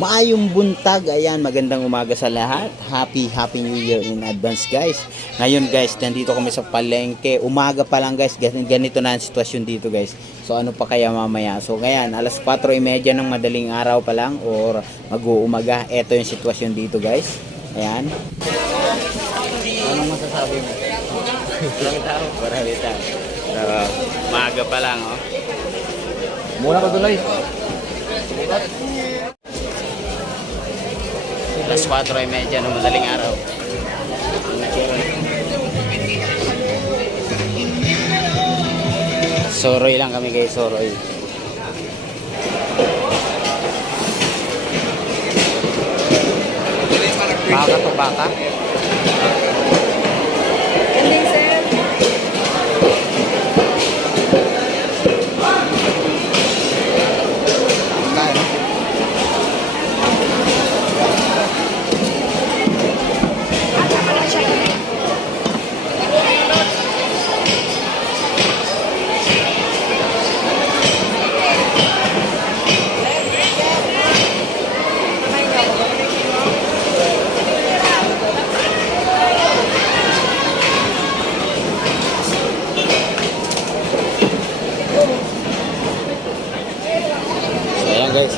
Maayong buntag, ayan, magandang umaga sa lahat. Happy New Year in advance guys. Ngayon guys, nandito kami sa palengke. Umaga pa lang guys, ganito na ang sitwasyon dito guys. So ano pa kaya mamaya? So ngayon, alas 4:30 ng madaling araw pa lang or mag-uumaga. Ito yung sitwasyon dito guys. Ayan. Anong masasabi mo? Marami tao. Maaga pa lang oh. Muna ka tuloy. Alas 4:30 ng madaling araw. Soroy lang kami guys, soroy. Baka to baka. Ending sir. Ayan guys.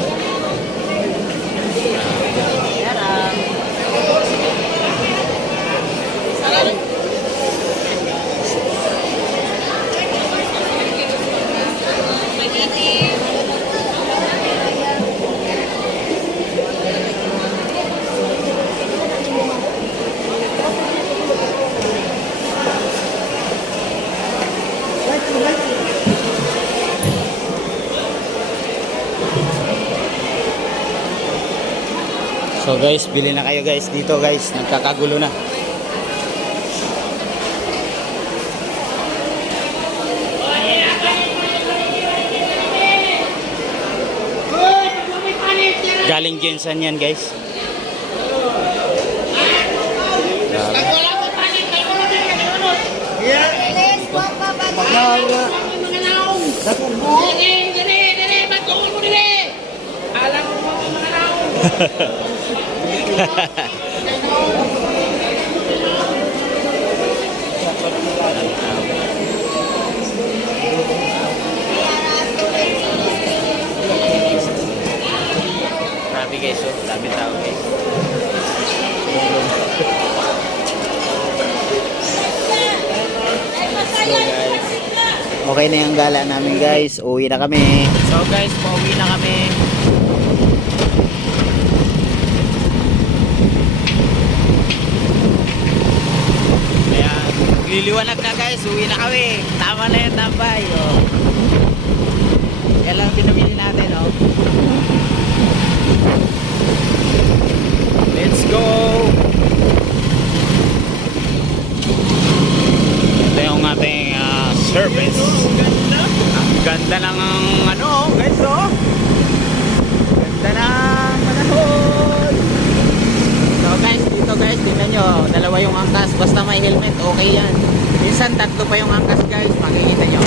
So guys, bili na kayo guys dito guys, nagkakagulo na. Galing Jensen yan guys. Grabe guys, oh, dami tao guys. So guys, okay na yung gala namin guys. Uwi na kami. So guys, pauwi na kami. Ayan, liliwanag na guys. Uwi na kami. Tama na yung tambay. Oh. Yan lang pinamili natin. Oh. Let's go. Ito yung ating service. Ang ganda ng ano guys oh. Ganda ng panahon. So guys, dito guys, tingnan nyo, dalawa yung angkas. Basta may helmet, okay yan. Minsan tatlo pa yung angkas guys, makikita nyo.